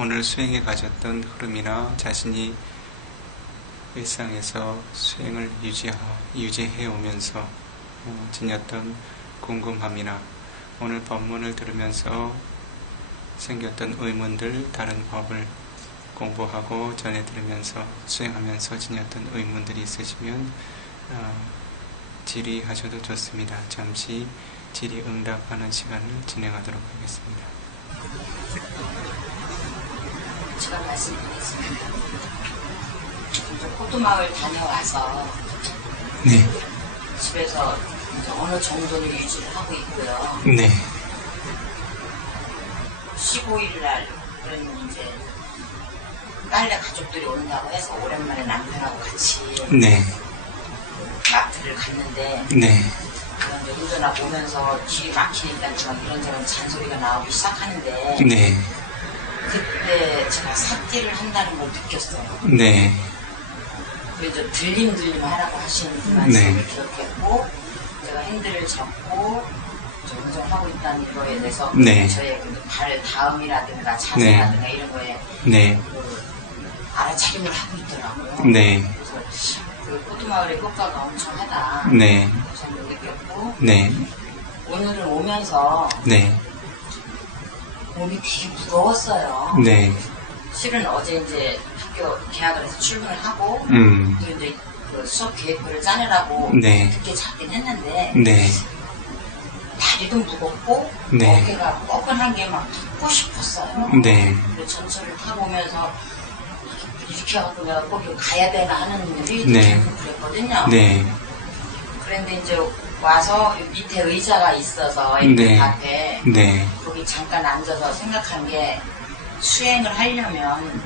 오늘 수행에 가졌던 흐름이나 자신이 일상에서 수행을 유지해 오면서 지녔던 궁금함이나 오늘 법문을 들으면서 생겼던 의문들, 다른 법을 공부하고 전해 들으면서 수행하면서 지녔던 의문들이 있으시면 질의하셔도 좋습니다. 잠시 질의응답하는 시간을 진행하도록 하겠습니다. 제가 말씀드리겠습니다. 호두마을 다녀와서 네. 집에서 어느 정도를 유지를 하고 있고요. 네. 15일 날은 이제 딸네 가족들이 온다고 해서 오랜만에 남편하고 같이 네. 마트를 갔는데 네. 그런데 운전하고 오면서 길이 막히니까 좀 이런저런 잔소리가 나오기 시작하는데 네. 그때 제가 삿길을 한다는 걸 느꼈어요. 네. 그래서 들림 하라고 하시는 그 말씀을 기억했고 제가 핸들을 잡고 운전하고 있다는 거에 대해서 저의 발 다음이라든가 자세라든가 이런 거에 알아차림을 하고 있더라고요. 네. 그래서 그 호두마을의 효과가 엄청 하다. 네. 저는 느꼈고 네. 오늘은 오면서 네. 몸이 되게 무거웠어요. 네. 실은 어제 이제 학교 개학을 해서 출근을 하고 또 이제 그 수업 계획표를 짜느라고 늦게 잡긴 했는데 다리도 무겁고 어깨가 뻐근한 게 막 눕고 싶었어요. 그래서 전철을 타고 오면서 이렇게 하고 내가 거기 가야 되나 하는 일이 계속 그랬거든요. 그런데 이제 와서 밑에 의자가 있어서 이 앞에 거기 잠깐 앉아서 생각한 게 수행을 하려면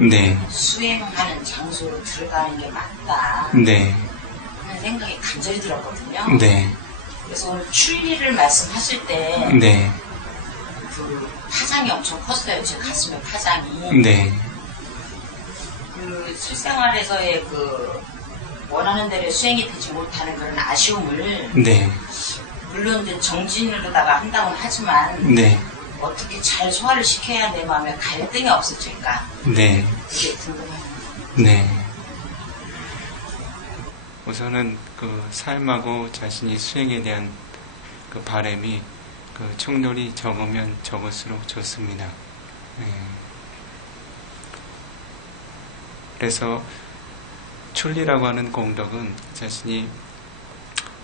수행하는 장소로 들어가는 게 맞다 하는 생각이 간절히 들었거든요. 그래서 오늘 출리를 말씀하실 때 그 파장이 엄청 컸어요. 제 가슴의 파장이. 그 실생활에서의 그 원하는 대로 수행이 되지 못하는 그런 아쉬움을 물론 이제 정진으로다가 한다고는 하지만 어떻게 잘 소화를 시켜야 내 마음에 갈등이 없어질까? 그게 궁금합니다. 우선은 그 삶하고 자신이 수행에 대한 그 바람이 그 충돌이 적으면 적을수록 좋습니다. 그래서 출리라고 하는 공덕은 자신이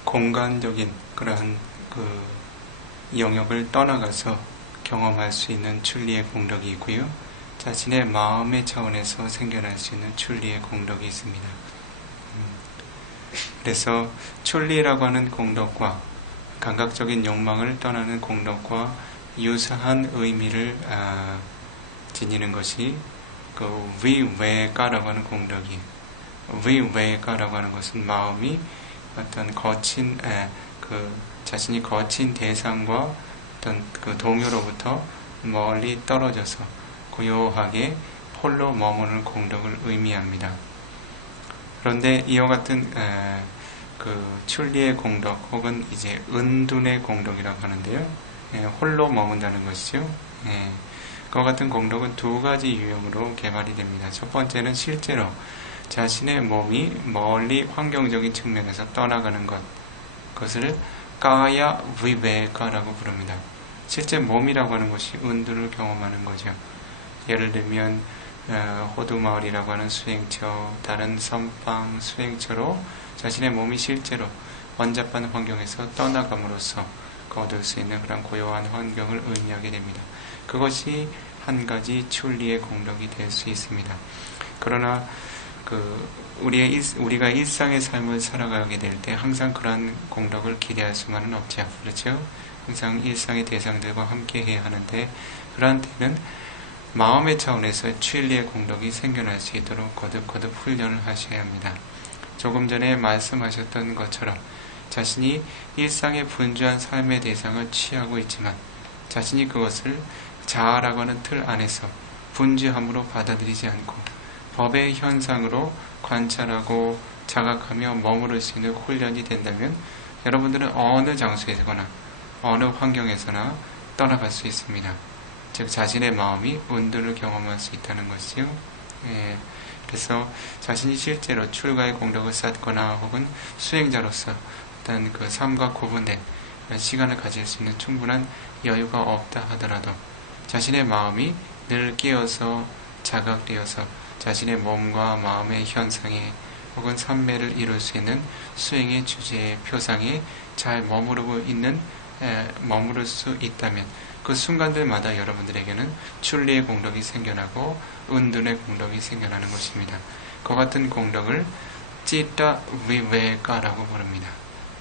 공간적인 그러한 그 영역을 떠나가서 경험할 수 있는 출리의 공덕이 있고요. 자신의 마음의 차원에서 생겨날 수 있는 출리의 공덕이 있습니다. 그래서 출리라고 하는 공덕과 감각적인 욕망을 떠나는 공덕과 유사한 의미를 지니는 것이 그 위외가라고 하는 공덕이에요. 위외가라고 하는 것은 마음이 어떤 거친 그 자신이 거친 대상과 어떤 그 동요로부터 멀리 떨어져서 고요하게 홀로 머무는 공덕을 의미합니다. 그런데 이와 같은 그 출리의 공덕 혹은 이제 은둔의 공덕이라고 하는데요. 홀로 머문다는 것이죠. 그와 같은 공덕은 두 가지 유형으로 개발이 됩니다. 첫 번째는 실제로 자신의 몸이 멀리 환경적인 측면에서 떠나가는 것, 그것을 까야 위베가라고 부릅니다. 실제 몸이라고 하는 것이 은둔을 경험하는 거죠. 예를 들면 호두마을이라고 하는 수행처, 다른 선방 수행처로 자신의 몸이 실제로 원잡한 환경에서 떠나감으로써 거둘 수 있는 그런 고요한 환경을 의미하게 됩니다. 그것이 한 가지 출리의 공덕이 될 수 있습니다. 그러나 우리가 일상의 삶을 살아가게 될 때 항상 그러한 공덕을 기대할 수만은 없죠. 그렇죠? 항상 일상의 대상들과 함께 해야 하는데 그러한 때는 마음의 차원에서 출리의 공덕이 생겨날 수 있도록 거듭거듭 훈련을 하셔야 합니다. 조금 전에 말씀하셨던 것처럼 자신이 일상의 분주한 삶의 대상을 취하고 있지만 자신이 그것을 자아라고 하는 틀 안에서 분주함으로 받아들이지 않고 법의 현상으로 관찰하고 자각하며 머무를 수 있는 훈련이 된다면 여러분들은 어느 장소에서거나 어느 환경에서나 떠나갈 수 있습니다. 즉 자신의 마음이 은둔을 경험할 수 있다는 것이요. 예, 그래서 자신이 실제로 출가의 공덕을 쌓거나 혹은 수행자로서 어떤 그 삶과 구분된 시간을 가질 수 있는 충분한 여유가 없다 하더라도 자신의 마음이 늘 깨어서 자각되어서 자신의 몸과 마음의 현상에 혹은 삼매를 이룰 수 있는 수행의 주제의 표상에 잘 머무를 수 있다면 그 순간들마다 여러분들에게는 출리의 공덕이 생겨나고 은둔의 공덕이 생겨나는 것입니다. 그 같은 공덕을 찌따 위웨가라고 부릅니다.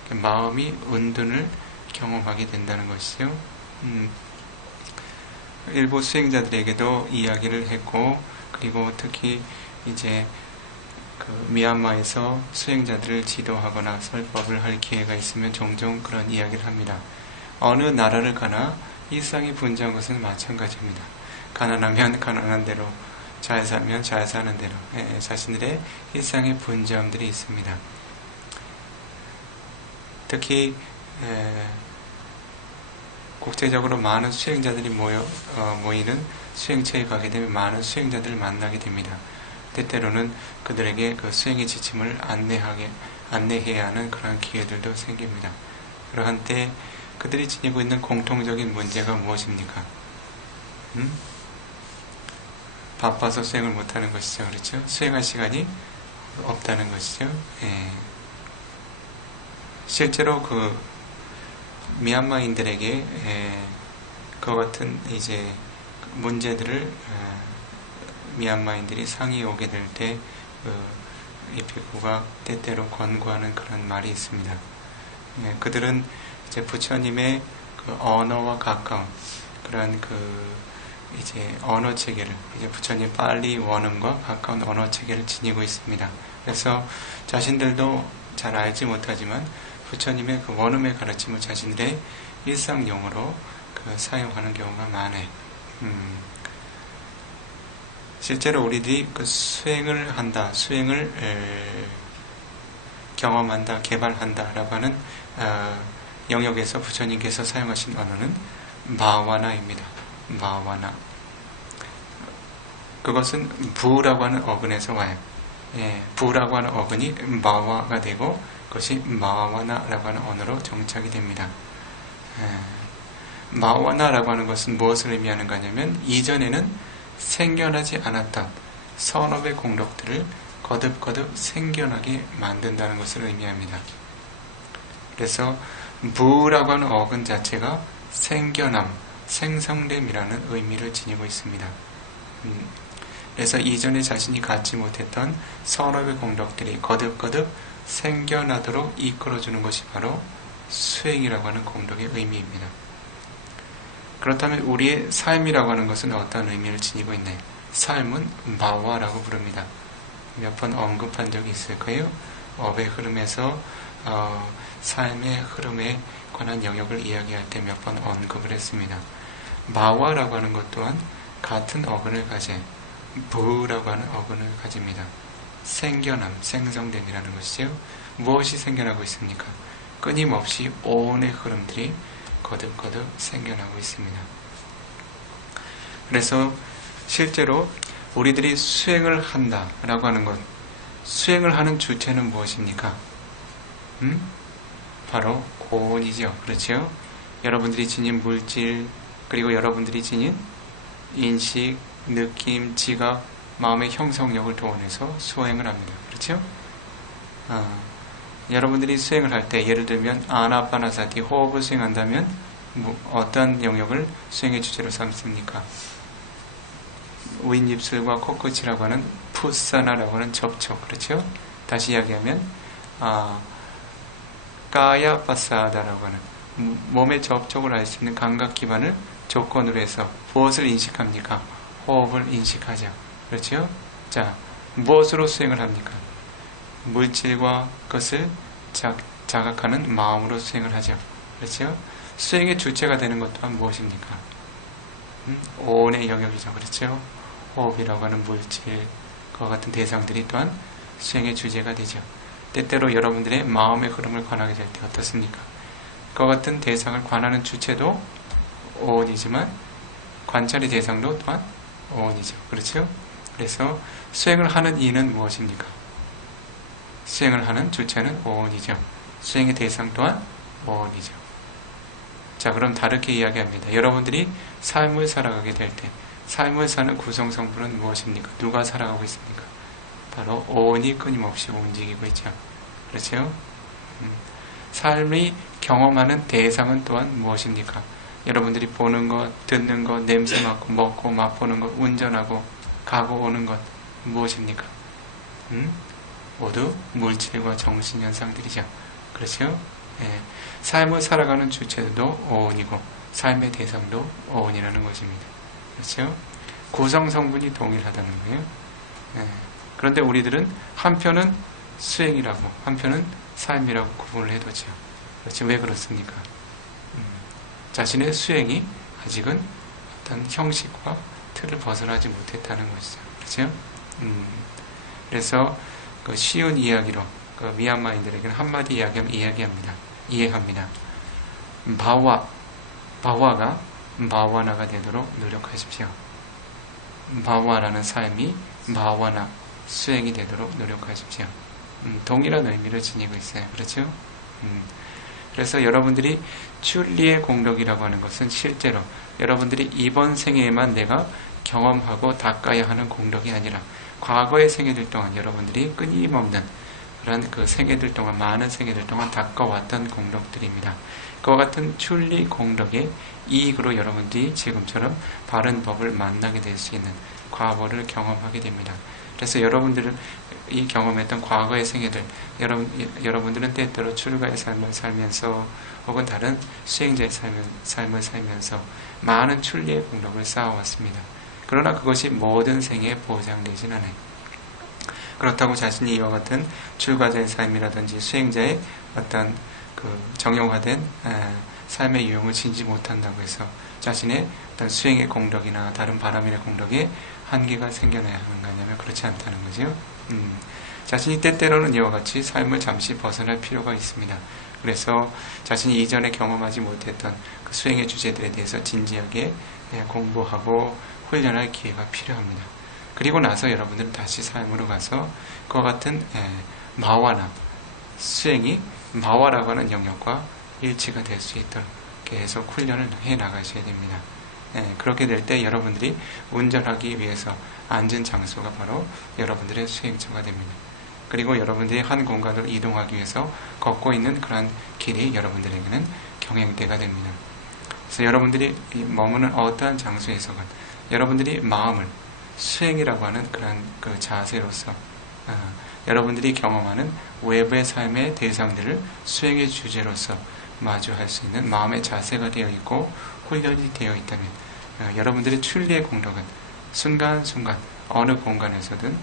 마음이 은둔을 경험하게 된다는 것이요. 일부 수행자들에게도 이야기를 했고, 그리고 특히 이제 그 미얀마에서 수행자들을 지도하거나 설법을 할 기회가 있으면 종종 그런 이야기를 합니다. 어느 나라를 가나 일상이 분주한 것은 마찬가지입니다. 가난하면 가난한 대로, 잘 살면 잘 사는 대로 자신들의 일상의 분주함들이 있습니다. 특히 국제적으로 많은 수행자들이 모이는 수행처에 가게 되면 많은 수행자들을 만나게 됩니다. 때때로는 그들에게 그 수행의 지침을 안내해야 하는 그런 기회들도 생깁니다. 그러한 때 그들이 지니고 있는 공통적인 문제가 무엇입니까? 바빠서 수행을 못하는 것이죠. 그렇죠? 수행할 시간이 없다는 것이죠. 예. 실제로 그 미얀마인들에게 그와 같은 이제 문제들을 미얀마인들이 상의해 오게 될 때 이 비구가 때때로 권고하는 그런 말이 있습니다. 그들은 이제 부처님의 그 언어와 가까운 그런 그 이제 언어 체계를, 이제 부처님 빨리 원음과 가까운 언어 체계를 지니고 있습니다. 그래서 자신들도 잘 알지 못하지만 부처님의 그 원음의 가르침을 자신들의 일상용어로 그 사용하는 경우가 많아요. 실제로 우리들이 그 수행을 한다, 수행을 경험한다, 개발한다라고 하는 영역에서 부처님께서 사용하신 언어는 마와나입니다. 마와나. 그것은 부라고 하는 어근에서 와요. 부라고 하는 어근이 마와가 되고 그것이 마와나라고 하는 언어로 정착이 됩니다. 마와나라고 하는 것은 무엇을 의미하는가 하냐면 이전에는 생겨나지 않았던 선업의 공덕들을 거듭거듭 생겨나게 만든다는 것을 의미합니다. 그래서 부라고 하는 어근 자체가 생겨남, 생성됨이라는 의미를 지니고 있습니다. 그래서 이전에 자신이 갖지 못했던 선업의 공덕들이 거듭거듭 생겨나도록 이끌어주는 것이 바로 수행이라고 하는 공덕의 의미입니다. 그렇다면 우리의 삶이라고 하는 것은 어떤 의미를 지니고 있나요? 삶은 마와라고 부릅니다. 몇 번 언급한 적이 있을 거예요. 업의 흐름에서 삶의 흐름에 관한 영역을 이야기할 때 몇 번 언급을 했습니다. 마와라고 하는 것 또한 같은 어근을 가진 부라고 하는 어근을 가집니다. 생겨남, 생성됨이라는 것이죠. 무엇이 생겨나고 있습니까? 끊임없이 온의 흐름들이 거듭거듭 생겨나고 있습니다. 그래서 실제로 우리들이 수행을 한다라고 하는 것, 수행을 하는 주체는 무엇입니까? 바로 고온이죠. 그렇죠? 여러분들이 지닌 물질, 그리고 여러분들이 지닌 인식, 느낌, 지각, 마음의 형성력을 동원해서 수행을 합니다. 그렇죠? 여러분들이 수행을 할 때 예를 들면 아나파나사티 호흡을 수행한다면 어떤 영역을 수행의 주제로 삼습니까? 윗입술과 코끝이라고 하는 푸사나라고 하는 접촉, 그렇죠? 다시 이야기하면 까야파사다라고 하는 몸의 접촉을 할 수 있는 감각 기반을 조건으로 해서 무엇을 인식합니까? 호흡을 인식하죠. 그렇죠? 자, 무엇으로 수행을 합니까? 물질과 것을 자각하는 마음으로 수행을 하죠. 그렇죠? 수행의 주체가 되는 것 또한 무엇입니까? 온의 영역이죠. 그렇죠? 호흡이라고 하는 물질, 그와 같은 대상들이 또한 수행의 주제가 되죠. 때때로 여러분들의 마음의 흐름을 관하게 될 때 어떻습니까? 그와 같은 대상을 관하는 주체도 온이지만 관찰의 대상도 또한 어원이죠. 그렇죠? 그래서 수행을 하는 이는 무엇입니까? 수행을 하는 주체는 어원이죠. 수행의 대상 또한 어원이죠. 자, 그럼 다르게 이야기합니다. 여러분들이 삶을 살아가게 될 때 삶을 사는 구성성분은 무엇입니까? 누가 살아가고 있습니까? 바로 어원이 끊임없이 움직이고 있죠. 그렇죠? 삶이 경험하는 대상은 또한 무엇입니까? 여러분들이 보는 것, 듣는 것, 냄새 맡고, 먹고, 맛보는 것, 운전하고, 가고 오는 것 무엇입니까? 모두 물질과 정신현상들이죠. 그렇죠? 예. 삶을 살아가는 주체도 어원이고 삶의 대상도 어원이라는 것입니다. 그렇죠? 구성성분이 동일하다는 거예요. 예. 그런데 우리들은 한편은 수행이라고 한편은 삶이라고 구분을 해두죠. 그렇죠? 왜 그렇습니까? 자신의 수행이 아직은 어떤 형식과 틀을 벗어나지 못했다는 것이죠. 그렇죠? 그래서 그 쉬운 이야기로 그 미얀마인들에게는 한마디 이야기합니다. 이해합니다. 바와가 바와나가 되도록 노력하십시오. 바와라는 삶이 바와나 수행이 되도록 노력하십시오. 동일한 의미를 지니고 있어요. 그렇죠? 그래서 여러분들이 출리의 공덕이라고 하는 것은 실제로 여러분들이 이번 생애에만 내가 경험하고 닦아야 하는 공덕이 아니라 과거의 생애들 동안 여러분들이 끊임없는 그런 그 생애들 동안 많은 생애들 동안 닦아왔던 공덕들입니다. 그와 같은 출리 공덕의 이익으로 여러분들이 지금처럼 바른 법을 만나게 될 수 있는 과거를 경험하게 됩니다. 그래서 여러분들은 이 경험했던 과거의 생애들, 여러분들은 때때로 출가의 삶을 살면서 혹은 다른 수행자의 삶을 살면서 많은 출리의 공덕을 쌓아왔습니다. 그러나 그것이 모든 생애에 보장되진 않아요. 그렇다고 자신이 이와 같은 출가자의 삶이라든지 수행자의 어떤 그 정형화된 삶의 유형을 지니지 못한다고 해서 자신의 어떤 수행의 공덕이나 다른 바람일의 공덕에 한계가 생겨나야 하는가 하냐면 그렇지 않다는 거죠. 자신이 때때로는 이와 같이 삶을 잠시 벗어날 필요가 있습니다. 그래서 자신이 이전에 경험하지 못했던 그 수행의 주제들에 대해서 진지하게 공부하고 훈련할 기회가 필요합니다. 그리고 나서 여러분들은 다시 삶으로 가서 그와 같은 마와나 수행이 마와라고 하는 영역과 일치가 될 수 있도록 계속 훈련을 해 나가셔야 됩니다. 그렇게 될 때 여러분들이 운전하기 위해서 앉은 장소가 바로 여러분들의 수행처가 됩니다. 그리고 여러분들이 한 공간으로 이동하기 위해서 걷고 있는 그러한 길이 여러분들에게는 경행대가 됩니다. 그래서 여러분들이 머무는 어떠한 장소에서건 여러분들이 마음을 수행이라고 하는 그런 그 자세로서 여러분들이 경험하는 외부의 삶의 대상들을 수행의 주제로서 마주할 수 있는 마음의 자세가 되어 있고 훈련이 되어 있다면 여러분들의 출리의 공덕은 순간순간 어느 공간에서든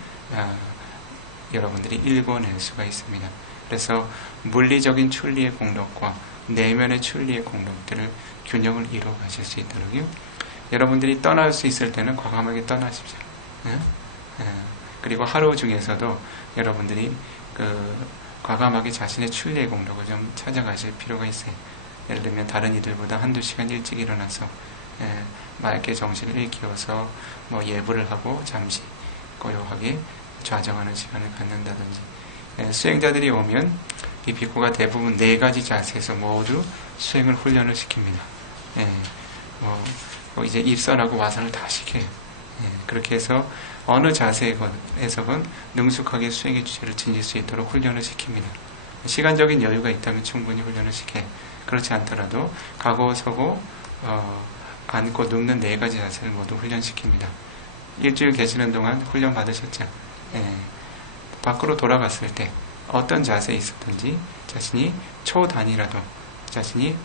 여러분들이 일궈낼 수가 있습니다. 그래서 물리적인 출리의 공덕과 내면의 출리의 공덕들을 균형을 이루어 가실 수 있도록요. 여러분들이 떠날 수 있을 때는 과감하게 떠나십시오. 그리고 하루 중에서도 여러분들이 과감하게 자신의 출리의 공덕을 좀 찾아가실 필요가 있어요. 예를 들면 다른 이들보다 한두 시간 일찍 일어나서 맑게 정신을 일깨워서 뭐 예불을 하고 잠시 고요하게 좌정하는 시간을 갖는다든지 수행자들이 오면 이 비구가 대부분 4가지 자세에서 모두 수행을 훈련을 시킵니다. 이제 입선하고 와선을 다 시켜요. 그렇게 해서 어느 자세에서건 능숙하게 수행의 주제를 지닐 수 있도록 훈련을 시킵니다. 시간적인 여유가 있다면 충분히 훈련을 시켜요. 그렇지 않더라도 가고 서고 앉고 눕는 4가지 자세를 모두 훈련시킵니다. 일주일 계시는 동안 훈련 받으셨죠? 밖으로 돌아갔을 때 어떤 자세에 있었든지 자신이 초단위라도 자신이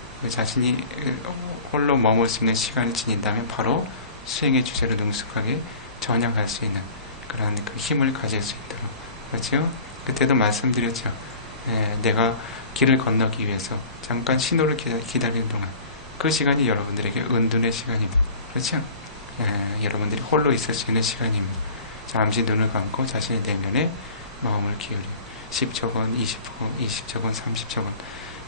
홀로 머물 수 있는 시간을 지닌다면 바로 수행의 주제를 능숙하게 전향할 수 있는 그런 그 힘을 가질 수 있도록. 그렇죠? 그때도 말씀드렸죠. 내가 길을 건너기 위해서 잠깐 신호를 기다리는 동안 그 시간이 여러분들에게 은둔의 시간입니다. 그렇죠? 여러분들이 홀로 있을 수 있는 시간입니다. 잠시 눈을 감고 자신의 내면에 마음을 기울여 10초건, 20초건, 30초건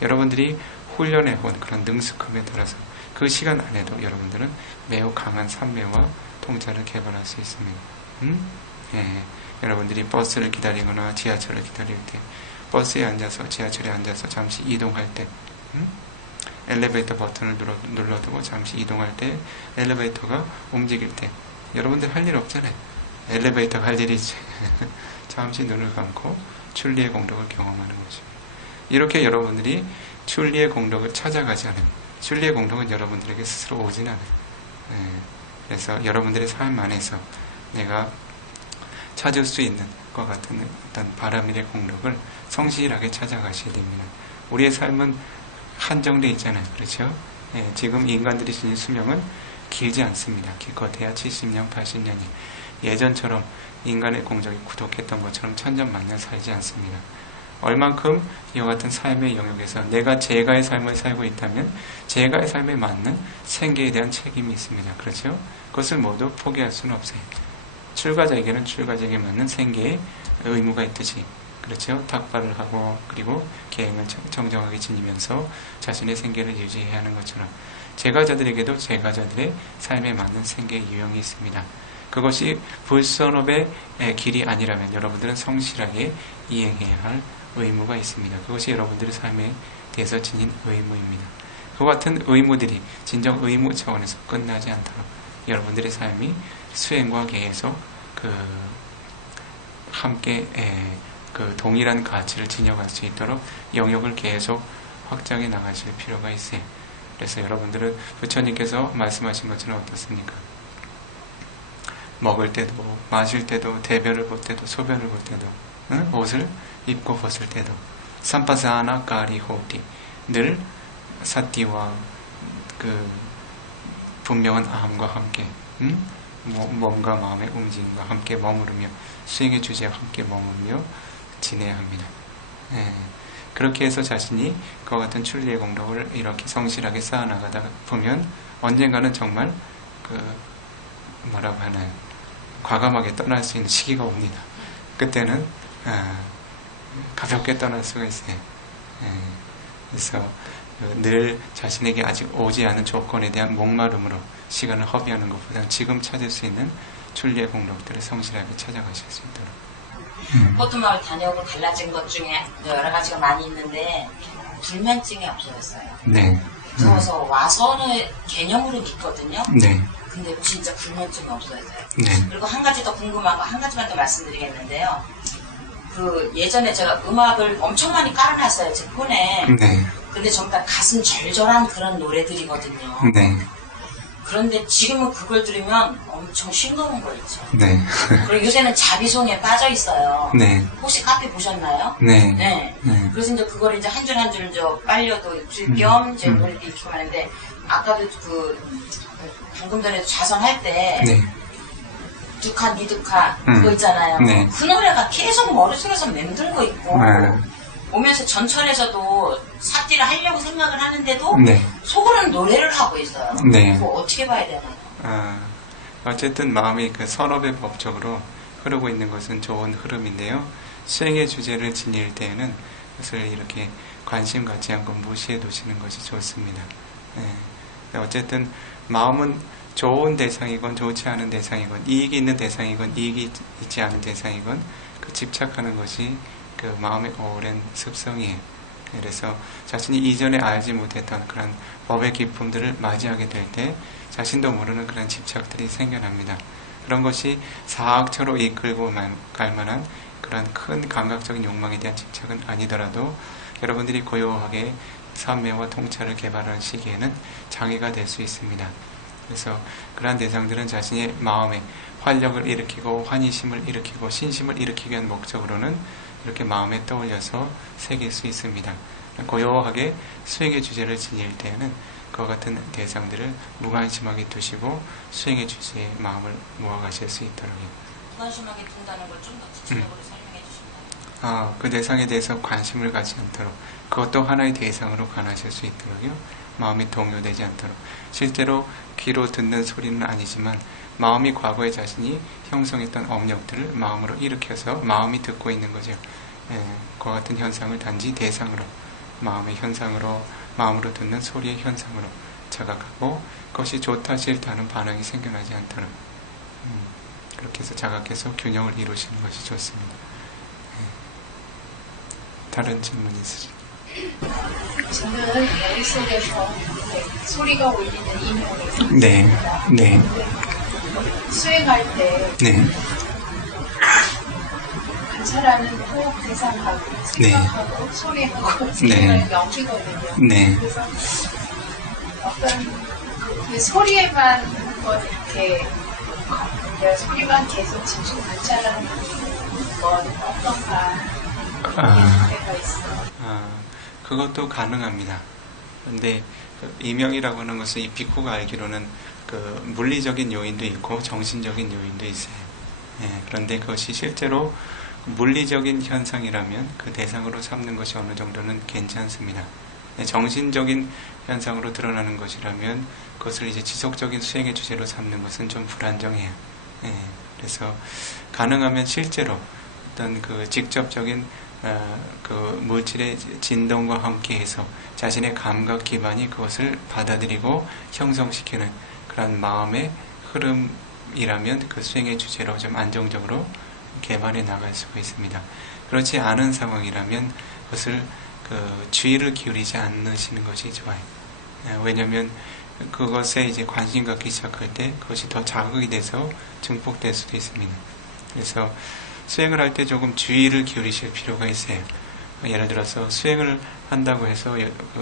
여러분들이 훈련해온 그런 능숙함에 따라서 그 그 시간 안에도 여러분들은 매우 강한 삼매와 통찰을 개발할 수 있습니다. 예, 여러분들이 버스를 기다리거나 지하철을 기다릴 때, 버스에 앉아서 지하철에 앉아서 잠시 이동할 때, 엘리베이터 버튼을 눌러두고 잠시 이동할 때, 엘리베이터가 움직일 때, 여러분들 할 일 없잖아요. 엘리베이터가 할 일이 있지. 잠시 눈을 감고 출리의 공덕을 경험하는 것입니다. 이렇게 여러분들이 출리의 공덕을 찾아가지 않으면, 출리의 공덕은 여러분들에게 스스로 오진 않아요. 예, 그래서 여러분들의 삶 안에서 내가 찾을 수 있는 것 같은 어떤 바람일의 공덕을 성실하게 찾아가셔야 됩니다. 우리의 삶은 한정되어 있잖아요. 그렇죠? 예, 지금 인간들이 지닌 수명은 길지 않습니다. 기껏해야 70년, 80년이. 예전처럼 인간의 공적이 구독했던 것처럼 천년만년 살지 않습니다. 얼만큼 이와 같은 삶의 영역에서 내가 제가의 삶을 살고 있다면 제가의 삶에 맞는 생계에 대한 책임이 있습니다. 그렇죠? 그것을 모두 포기할 수는 없어요. 출가자에게는 출가자에게 맞는 생계의 의무가 있듯이, 그렇죠? 탁발을 하고 그리고 계행을 정정하게 지니면서 자신의 생계를 유지해야 하는 것처럼 제가자들에게도 제가자들의 삶에 맞는 생계의 유형이 있습니다. 그것이 불선업의 길이 아니라면 여러분들은 성실하게 이행해야 할 의무가 있습니다. 그것이 여러분들의 삶에 대해서 지닌 의무입니다. 그와 같은 의무들이 진정 의무 차원에서 끝나지 않도록 여러분들의 삶이 수행과 계에서 함께 동일한 가치를 지녀갈 수 있도록 영역을 계속 확장해 나가실 필요가 있어요. 그래서 여러분들은 부처님께서 말씀하신 것처럼 어떻습니까? 먹을 때도, 마실 때도, 대변을 볼 때도, 소변을 볼 때도, 옷을 입고 벗을 때도, 삼파사나 까리 호티, 늘 사띠와 분명한 암과 함께, 몸과 마음의 움직임과 함께 머무르며, 수행의 주제와 함께 머무르며 지내야 합니다. 예. 그렇게 해서 자신이 그와 같은 출리의 공덕을 이렇게 성실하게 쌓아나가다 보면 언젠가는 정말 뭐라고 하나요? 과감하게 떠날 수 있는 시기가 옵니다. 그때는 가볍게 떠날 수가 있어요. 그래서 늘 자신에게 아직 오지 않은 조건에 대한 목마름으로 시간을 허비하는 것보다 지금 찾을 수 있는 출리의 공덕들을 성실하게 찾아가실 수 있도록. 포트마을 다녀오고 달라진 것 중에 여러 가지가 많이 있는데 불면증이 없어졌어요. 네. 그래서 와서는 개념으로 믿거든요. 네. 근데 진짜 불면증이 없어졌어요. 네. 그리고 한 가지 더 궁금한 거 한 가지만 더 말씀드리겠는데요. 예전에 제가 음악을 엄청 많이 깔아놨어요, 제 폰에. 네. 근데 전부 다 가슴 절절한 그런 노래들이거든요. 네. 그런데 지금은 그걸 들으면 엄청 싱거운 거 있죠. 네. 그리고 요새는 자비송에 빠져 있어요. 네. 혹시 카페 보셨나요? 네. 네. 그래서 이제 그걸 이제 한 줄 한 줄 빨려도 줄 겸 이제 뭘 이렇게 하는데 아까도 방금 전에 좌선할 때 네. 두칸 니두칸 그거 있잖아요. 네. 그 노래가 계속 머릿속에서 맴돌고 있고 오면서 전철에서도 삽질을 하려고 생각을 하는데도 네. 속으로는 노래를 하고 있어요. 네. 그거 어떻게 봐야 되나요? 어쨌든 마음이 선업의 법적으로 흐르고 있는 것은 좋은 흐름인데요. 수행의 주제를 지닐 때에는 그것을 이렇게 관심 갖지 않고 무시해 두시는 것이 좋습니다. 네. 어쨌든 마음은 좋은 대상이건 좋지 않은 대상이건 이익이 있는 대상이건 이익이 있지 않은 대상이건 그 집착하는 것이 그 마음의 오랜 습성이에요. 그래서 자신이 이전에 알지 못했던 그런 법의 기품들을 맞이하게 될 때 자신도 모르는 그런 집착들이 생겨납니다. 그런 것이 사악처로 이끌고 갈 만한 그런 큰 감각적인 욕망에 대한 집착은 아니더라도 여러분들이 고요하게 삼매와 통찰을 개발하는 시기에는 장애가 될 수 있습니다. 그래서 그러한 대상들은 자신의 마음에 활력을 일으키고 환희심을 일으키고 신심을 일으키기 위한 목적으로는 이렇게 마음에 떠올려서 새길 수 있습니다. 고요하게 수행의 주제를 지닐 때에는 그와 같은 대상들을 무관심하게 두시고 수행의 주제에 마음을 모아가실 수 있도록요. 무관심하게 둔다는 걸 좀 더 구체적으로 설명해 주신다면? 그 대상에 대해서 관심을 갖지 않도록 그것도 하나의 대상으로 관하실 수 있도록요. 마음이 동요되지 않도록 실제로 귀로 듣는 소리는 아니지만 마음이 과거에 자신이 형성했던 업력들을 마음으로 일으켜서 마음이 듣고 있는 거죠. 그와 같은 현상을 단지 대상으로 마음의 현상으로 마음으로 듣는 소리의 현상으로 자각하고 그것이 좋다 싫다는 반응이 생겨나지 않도록 그렇게 해서 자각해서 균형을 이루시는 것이 좋습니다. 다른 질문 있으시죠? 저는 머릿속에서 소리가 울리는 인형을 네. 수행할 때 네. 관찰하는 호흡 대상하고 생각하고 소리하고 생각을 명기거든요. 네. 그래서 어떤 그 소리에만 이렇게 소리만 계속 집중 관찰하는 건 어떤가 그런 때가 있어요. 그것도 가능합니다. 근데 이명이라고 하는 것은 이 비쿠가 알기로는 그 물리적인 요인도 있고 정신적인 요인도 있어요. 그런데 그것이 실제로 물리적인 현상이라면 그 대상으로 삼는 것이 어느 정도는 괜찮습니다. 정신적인 현상으로 드러나는 것이라면 그것을 이제 지속적인 수행의 주제로 삼는 것은 좀 불안정해요. 그래서 가능하면 실제로 어떤 그 직접적인 그 물질의 진동과 함께해서 자신의 감각 기반이 그것을 받아들이고 형성시키는 그런 마음의 흐름이라면 그 수행의 주제로 좀 안정적으로 개발해 나갈 수가 있습니다. 그렇지 않은 상황이라면 그것을 그 주의를 기울이지 않으시는 것이 좋아요. 왜냐하면 그것에 이제 관심 갖기 시작할 때 그것이 더 자극이 돼서 증폭될 수도 있습니다. 그래서 수행을 할 때 조금 주의를 기울이실 필요가 있어요. 예를 들어서 수행을 한다고 해서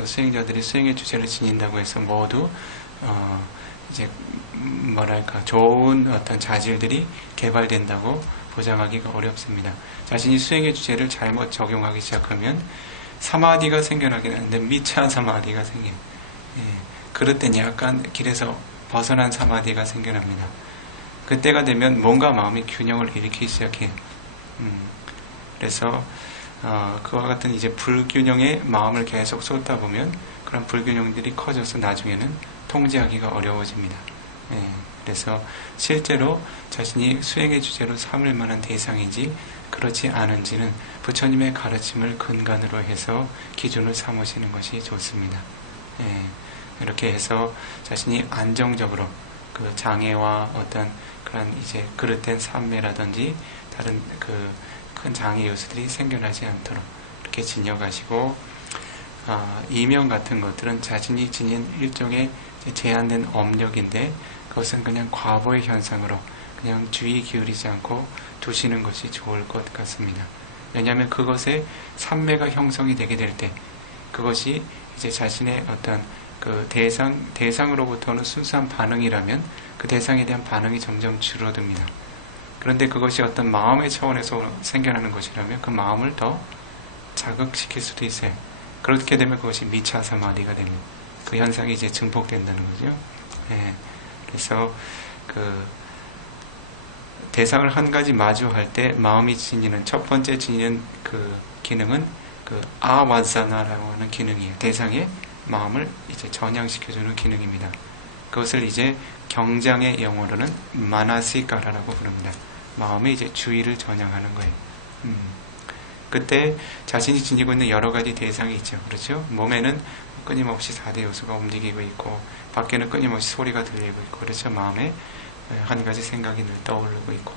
수행자들이 수행의 주제를 지닌다고 해서 모두 이제 뭐랄까 좋은 어떤 자질들이 개발된다고 보장하기가 어렵습니다. 자신이 수행의 주제를 잘못 적용하기 시작하면 사마디가 생겨나긴 하는데 미차 사마디가 생겨요. 그럴 땐 약간 길에서 벗어난 사마디가 생겨납니다. 그때가 되면 뭔가 마음이 균형을 일으키기 시작해요. 그래서 그와 같은 이제 불균형에 마음을 계속 쏟다 보면 그런 불균형들이 커져서 나중에는 통제하기가 어려워집니다. 그래서 실제로 자신이 수행의 주제로 삼을 만한 대상인지 그렇지 않은지는 부처님의 가르침을 근간으로 해서 기준을 삼으시는 것이 좋습니다. 이렇게 해서 자신이 안정적으로 그 장애와 어떤 그런 이제 그릇된 삼매라든지 다른 그 큰 장애 요소들이 생겨나지 않도록 이렇게 지녀가시고 이명 같은 것들은 자신이 지닌 일종의 제한된 업력인데 그것은 그냥 과보의 현상으로 그냥 주의 기울이지 않고 두시는 것이 좋을 것 같습니다. 왜냐하면 그것에 삼매가 형성이 되게 될 때 그것이 이제 자신의 어떤 그 대상으로부터는 순수한 반응이라면 그 대상에 대한 반응이 점점 줄어듭니다. 그런데 그것이 어떤 마음의 차원에서 생겨나는 것이라면 그 마음을 더 자극시킬 수도 있어요. 그렇게 되면 그것이 미차사마디가 됩니다. 그 현상이 이제 증폭된다는 거죠. 그래서 그 대상을 한 가지 마주할 때 마음이 지니는 첫 번째 지니는 그 기능은 그 아와사나라고 하는 기능이에요. 대상의 마음을 이제 전향시켜주는 기능입니다. 그것을 이제 경장의 영어로는 마나시카라라고 부릅니다. 마음의 이제 주의를 전향하는 거예요. 그때 자신이 지니고 있는 여러 가지 대상이 있죠. 그렇죠? 몸에는 끊임없이 4대 요소가 움직이고 있고 밖에는 끊임없이 소리가 들리고 있고 그렇죠? 마음에 한 가지 생각이 늘 떠오르고 있고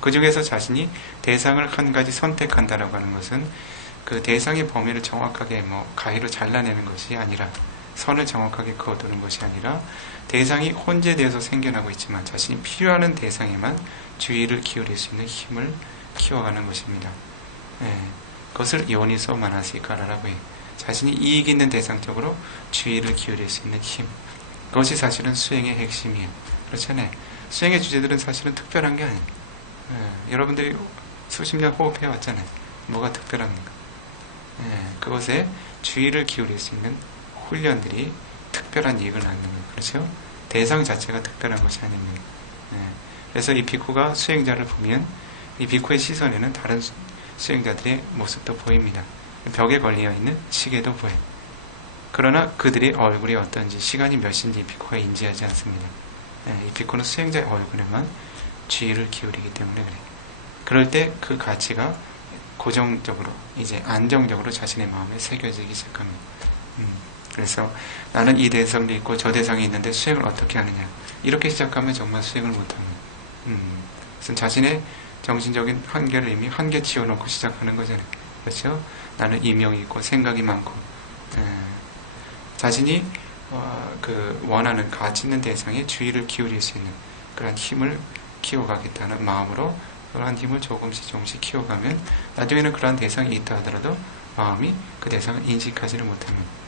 그 중에서 자신이 대상을 한 가지 선택한다라고 하는 것은 그 대상의 범위를 정확하게 가위로 잘라내는 것이 아니라 선을 정확하게 그어두는 것이 아니라 대상이 혼재되어서 생겨나고 있지만 자신이 필요한 대상에만 주의를 기울일 수 있는 힘을 키워가는 것입니다. 그것을 요니소 마나시카라라고 해요. 자신이 이익 있는 대상 쪽으로 주의를 기울일 수 있는 힘. 그것이 사실은 수행의 핵심이에요. 그렇잖아요. 수행의 주제들은 사실은 특별한 게 아니에요. 여러분들이 수십 년 호흡해 왔잖아요. 뭐가 특별합니까? 그것에 주의를 기울일 수 있는 훈련들이 특별한 이익을 낳는 거예요. 그렇죠? 대상 자체가 특별한 것이 아닙니다. 그래서 이 비쿠가 수행자를 보면 이 비쿠의 시선에는 다른 수행자들의 모습도 보입니다. 벽에 걸려 있는 시계도 보여요. 그러나 그들의 얼굴이 어떤지 시간이 몇인지 이 비쿠가 인지하지 않습니다. 이 비쿠는 수행자의 얼굴에만 주의를 기울이기 때문에 그래요. 그럴 때 그 가치가 고정적으로 이제 안정적으로 자신의 마음에 새겨지기 시작합니다. 그래서 나는 이 대상도 있고 저 대상이 있는데 수행을 어떻게 하느냐. 이렇게 시작하면 정말 수행을 못합니다. 그래서 자신의 정신적인 한계를 이미 한계 치워놓고 시작하는 거잖아요. 그렇죠? 나는 이명이 있고 생각이 많고 자신이 원하는 가치 있는 대상에 주의를 기울일 수 있는 그런 힘을 키워가겠다는 마음으로 그러한 힘을 조금씩 키워가면 나중에는 그러한 대상이 있다 하더라도 마음이 그 대상을 인식하지를 못합니다.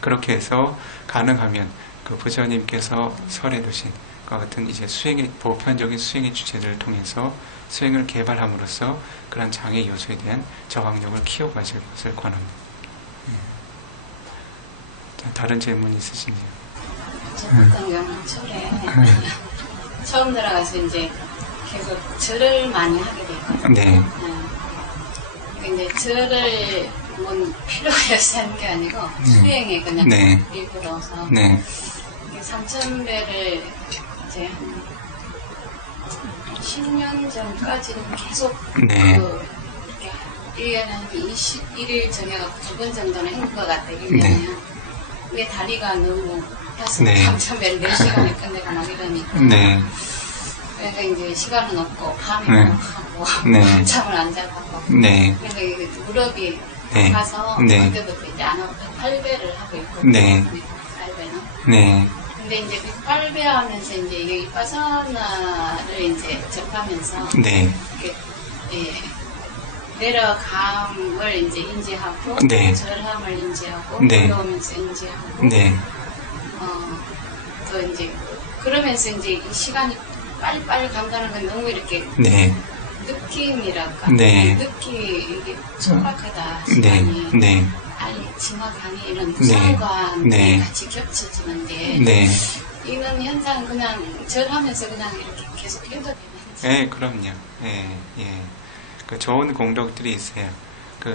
그렇게 해서 가능하면 그 부처님께서 설해 두신 그 같은 이제 수행의 보편적인 수행의 주제들을 통해서 수행을 개발함으로써 그런 장애 요소에 대한 저항력을 키워가실 것을 권합니다. 자, 다른 질문 있으신지요? 저 같은 경우는 절에 처음 들어가서 이제 계속 절을 많이 하게 되거든요. 네. 근데 절을 뭐 필요해서 하는 게 아니고 수행에 그냥 네. 일부러서 네. 3,000배를 이제 한 10년 전까지는 계속 네. 이렇게 1년에 한 21일 저녁 2번 정도는 한 것 같아요. 1년에. 네. 근데 다리가 너무 해서 네. 3,000배를 4시간에 끝내가 막 이러니까 네. 그러니까 이제 시간은 없고 밤에 네. 하고 네. 잠을 안 자고 네. 그러니까 이게 무릎이 네. 가서 네. 그때부터 이제 안 하고 108배를 하고 있거든요. 네. 108배는. 네. 근데 이제 108배 하면서 이제 이게 위파사나를 이제 접하면서 네. 이렇게 예, 내려감을 이제 인지하고 네. 절함을 인지하고 네. 올라오면서 인지하고 네. 또 이제 그러면서 이제 이 시간이 빨리빨리 간다는 건 너무 이렇게 네. 느낌이랄까 네. 느끼 이게 촉박하다 네. 시간이 네. 빨리 지나가니 이런 네. 무상관이 네. 같이 겹쳐지는데 네. 이런 현상 그냥 절하면서 그냥 이렇게 계속 해도 되는지 네, 그럼요. 예, 예. 그 좋은 공덕들이 있어요.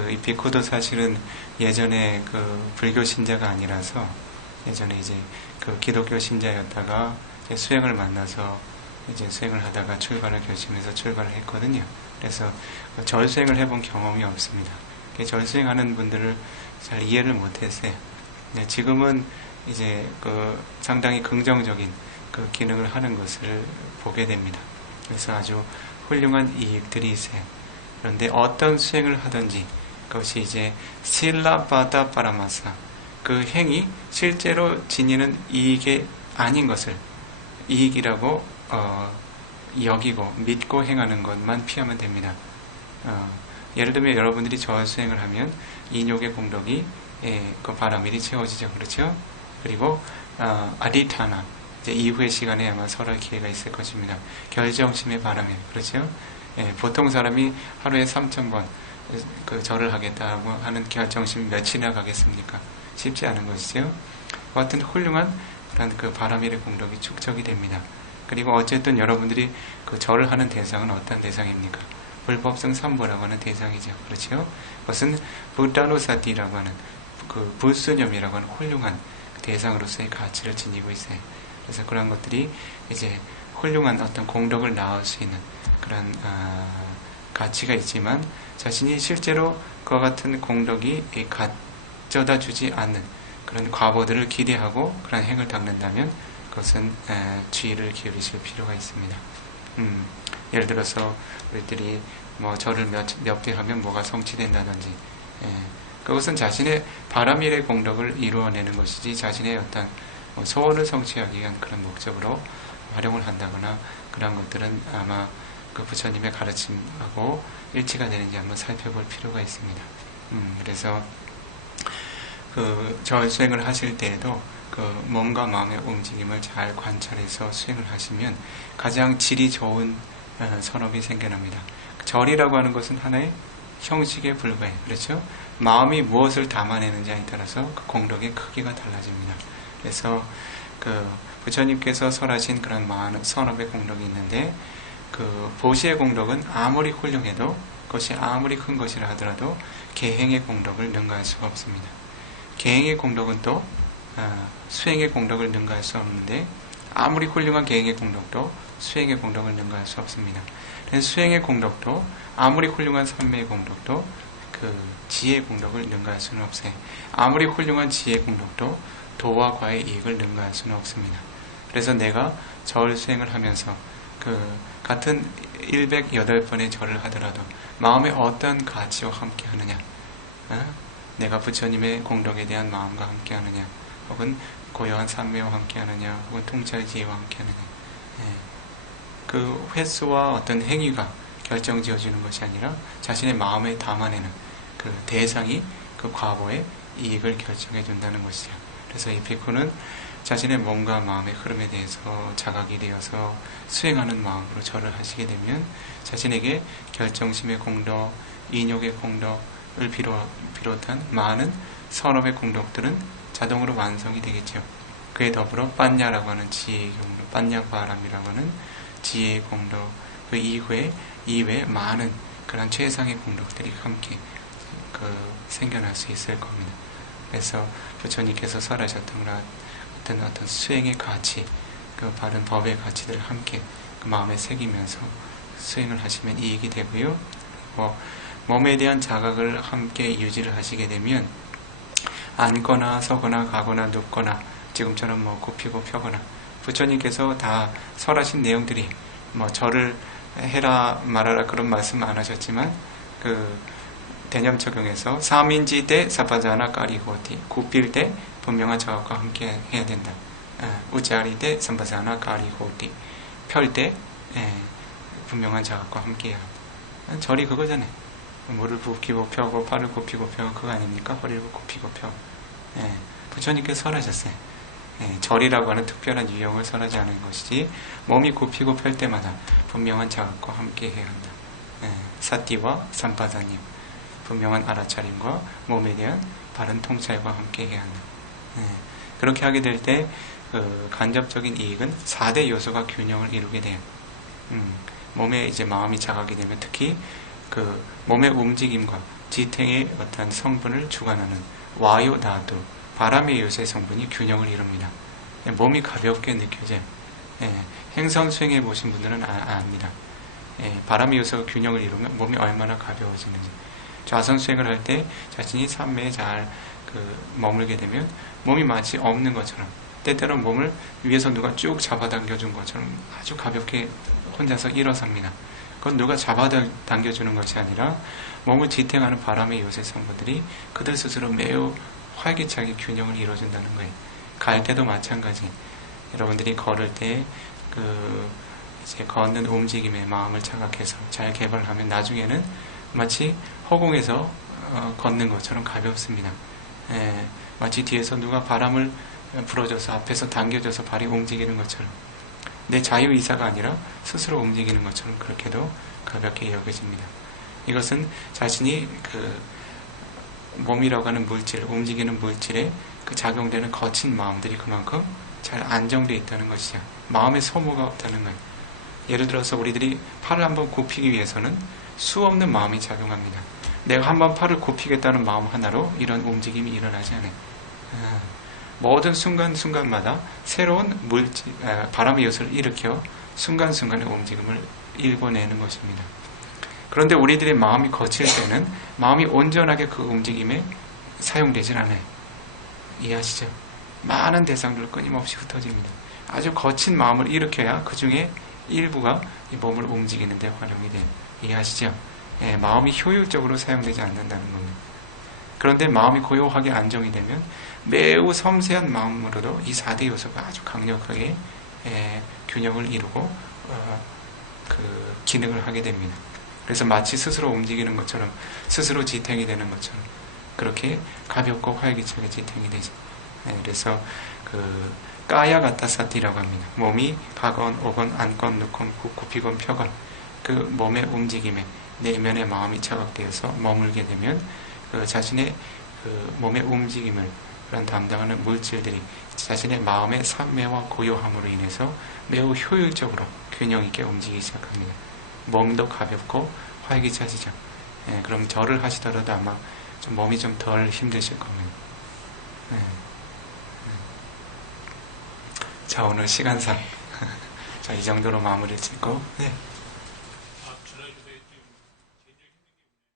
이 비코도 사실은 예전에 불교 신자가 아니라서 예전에 이제 기독교 신자였다가 이제 수행을 만나서 이제 수행을 하다가 출가를 결심해서 출가를 했거든요. 그래서 절 수행을 해본 경험이 없습니다. 절 수행하는 분들을 잘 이해를 못했어요. 네, 지금은 이제 상당히 긍정적인 기능을 하는 것을 보게 됩니다. 그래서 아주 훌륭한 이익들이 있어요. 그런데 어떤 수행을 하든지 그것이 이제 실라바다 파라마사 그 행이 실제로 지니는 이익이 아닌 것을 이익이라고 여기고 믿고 행하는 것만 피하면 됩니다. 예를 들면 여러분들이 저 수행을 하면 인욕의 공덕이 그 바라밀이 채워지죠. 그렇죠? 그리고 아디타나 이제 이후의 시간에 아마 설할 기회가 있을 것입니다. 결정심의 바람에 그렇죠? 보통 사람이 하루에 3,000번 절을 하겠다고 하는 결정심이 며칠이나 가겠습니까? 쉽지 않은 것이죠. 같은 훌륭한 그런 바람일의 공덕이 축적이 됩니다. 그리고 어쨌든 여러분들이 절을 하는 대상은 어떤 대상입니까? 불법성 삼보라고 하는 대상이죠. 그렇죠? 그것은 부다노사티라고 하는 불수념이라고 하는 훌륭한 대상으로서의 가치를 지니고 있어요. 그래서 그런 것들이 이제 훌륭한 어떤 공덕을 낳을 수 있는 그런 가치가 있지만 자신이 실제로 그와 같은 공덕이 가져다 주지 않는 그런 과보들을 기대하고 그런 행을 닦는다면 그것은 주의를 기울이실 필요가 있습니다. 예를 들어서 우리들이 절을 몇 배 하면 뭐가 성취된다든지 그것은 자신의 바람일의 공덕을 이루어내는 것이지 자신의 어떤 소원을 성취하기 위한 그런 목적으로 활용을 한다거나 그런 것들은 아마 부처님의 가르침하고 일치가 되는지 한번 살펴볼 필요가 있습니다. 그래서 절 수행을 하실 때에도 몸과 마음의 움직임을 잘 관찰해서 수행을 하시면 가장 질이 좋은 선업이 생겨납니다. 절이라고 하는 것은 하나의 형식에 불과해요. 그렇죠? 마음이 무엇을 담아내는지에 따라서 그 공덕의 크기가 달라집니다. 그래서 부처님께서 설하신 그런 많은 선업의 공덕이 있는데 보시의 공덕은 아무리 훌륭해도 그것이 아무리 큰 것이라 하더라도 계행의 공덕을 능가할 수가 없습니다. 계행의 공덕은 또 수행의 공덕을 능가할 수 없는데 아무리 훌륭한 계행의 공덕도 수행의 공덕을 능가할 수 없습니다. 그래서 수행의 공덕도 아무리 훌륭한 삼매의 공덕도 그 지혜 공덕을 능가할 수는 없어요. 아무리 훌륭한 지혜 공덕도 도와 과의 이익을 능가할 수는 없습니다. 그래서 내가 절 수행을 하면서 그 같은 108번의 절을 하더라도 마음에 어떤 가치와 함께 하느냐, 내가 부처님의 공덕에 대한 마음과 함께 하느냐, 혹은 고요한 삼매와 함께 하느냐, 혹은 통찰지혜와 함께 하느냐, 그 횟수와 어떤 행위가 결정지어주는 것이 아니라 자신의 마음에 담아내는 그 대상이 그 과보의 이익을 결정해 준다는 것이죠. 그래서 이 비쿠는 자신의 몸과 마음의 흐름에 대해서 자각이 되어서 수행하는 마음으로 절을 하시게 되면 자신에게 결정심의 공덕, 인욕의 공덕을 비롯한 많은 선업의 공덕들은 자동으로 완성이 되겠죠. 그에 더불어 빠냐라고 하는 지혜의 공덕, 빠냐바람이라고 하는 지혜의 공덕, 그 이외에 많은 그런 최상의 공덕들이 함께 생겨날 수 있을 겁니다. 그래서 부처님께서 설하셨던 어떤 수행의 가치, 그 바른 법의 가치들을 함께 그 마음에 새기면서 수행을 하시면 이익이 되고요. 몸에 대한 자각을 함께 유지를 하시게 되면 앉거나 서거나 가거나 눕거나 지금처럼 굽히고 펴거나 부처님께서 다 설하신 내용들이 절을 해라 말아라 그런 말씀 안 하셨지만 그 대념 적용해서 삼인지 때 사파자나 까리고티 굽힐 때 분명한 자각과 함께 해야 된다. 우짜리 때 삼파자나 까리고티 펼 때 분명한 자각과 함께 해야 한다. 절이 그거잖아요. 물을 굽히고 펴고 팔을 굽히고 펴고 그거 아닙니까? 허리를 굽히고 펴고. 부처님께서 설하셨어요. 절이라고 하는 특별한 유형을 설하지 않은 것이지 몸이 굽히고 펼 때마다 분명한 자각과 함께 해야 한다. 사띠와 삼파자님 분명한 알아차림과 몸에 대한 바른 통찰과 함께 해야 한다. 그렇게 하게 될 때 그 간접적인 이익은 4대 요소가 균형을 이루게 돼요. 몸에 이제 마음이 자각이 되면 특히 그 몸의 움직임과 지탱의 어떤 성분을 주관하는 와요 나두 바람의 요소의 성분이 균형을 이룹니다. 몸이 가볍게 느껴져요. 행성 수행해 보신 분들은 압니다. 바람의 요소가 균형을 이루면 몸이 얼마나 가벼워지는지. 좌선 수행을 할 때 자신이 삼매에 잘 머물게 되면 몸이 마치 없는 것처럼 때때로 몸을 위에서 누가 쭉 잡아당겨준 것처럼 아주 가볍게 혼자서 일어섭니다. 그건 누가 잡아당겨주는 것이 아니라 몸을 지탱하는 바람의 요새 성분들이 그들 스스로 매우 활기차게 균형을 이루어준다는 거예요. 갈 때도 마찬가지. 여러분들이 걸을 때 이제 걷는 움직임에 마음을 자각해서 잘 개발하면 나중에는 마치 허공에서 걷는 것처럼 가볍습니다. 마치 뒤에서 누가 바람을 불어줘서 앞에서 당겨줘서 발이 움직이는 것처럼 내 자유의사가 아니라 스스로 움직이는 것처럼 그렇게도 가볍게 여겨집니다. 이것은 자신이 몸이라고 하는 물질, 움직이는 물질에 작용되는 거친 마음들이 그만큼 잘 안정되어 있다는 것이죠. 마음의 소모가 없다는 거예요. 예를 들어서 우리들이 팔을 한번 굽히기 위해서는 수없는 마음이 작용합니다. 내가 한번 팔을 굽히겠다는 마음 하나로 이런 움직임이 일어나지 않아요. 모든 순간순간마다 새로운 바람의 요소를 일으켜 순간순간의 움직임을 일궈내는 것입니다. 그런데 우리들의 마음이 거칠 때는 마음이 온전하게 그 움직임에 사용되질 않아요. 이해하시죠? 많은 대상들을 끊임없이 흩어집니다. 아주 거친 마음을 일으켜야 그 중에 일부가 이 몸을 움직이는 데 활용이 돼요. 이해하시죠? 마음이 효율적으로 사용되지 않는다는 겁니다. 그런데 마음이 고요하게 안정이 되면 매우 섬세한 마음으로도 이 4대 요소가 아주 강력하게 균형을 이루고 기능을 하게 됩니다. 그래서 마치 스스로 움직이는 것처럼 스스로 지탱이 되는 것처럼 그렇게 가볍고 활기차게 지탱이 되죠. 그래서 까야 가타 사티라고 합니다. 몸이 가건 오건 앉건 눕건 굽히건 펴건 그 몸의 움직임에 내면의 마음이 자각되어서 머물게 되면 자신의 몸의 움직임을 그런 담당하는 물질들이 자신의 마음의 삼매와 고요함으로 인해서 매우 효율적으로 균형 있게 움직이기 시작합니다. 몸도 가볍고 활기차지죠. 그럼 절을 하시더라도 아마 몸이 좀 덜 힘드실 겁니다. 자, 오늘 시간상 자, 이 정도로 마무리를 짓고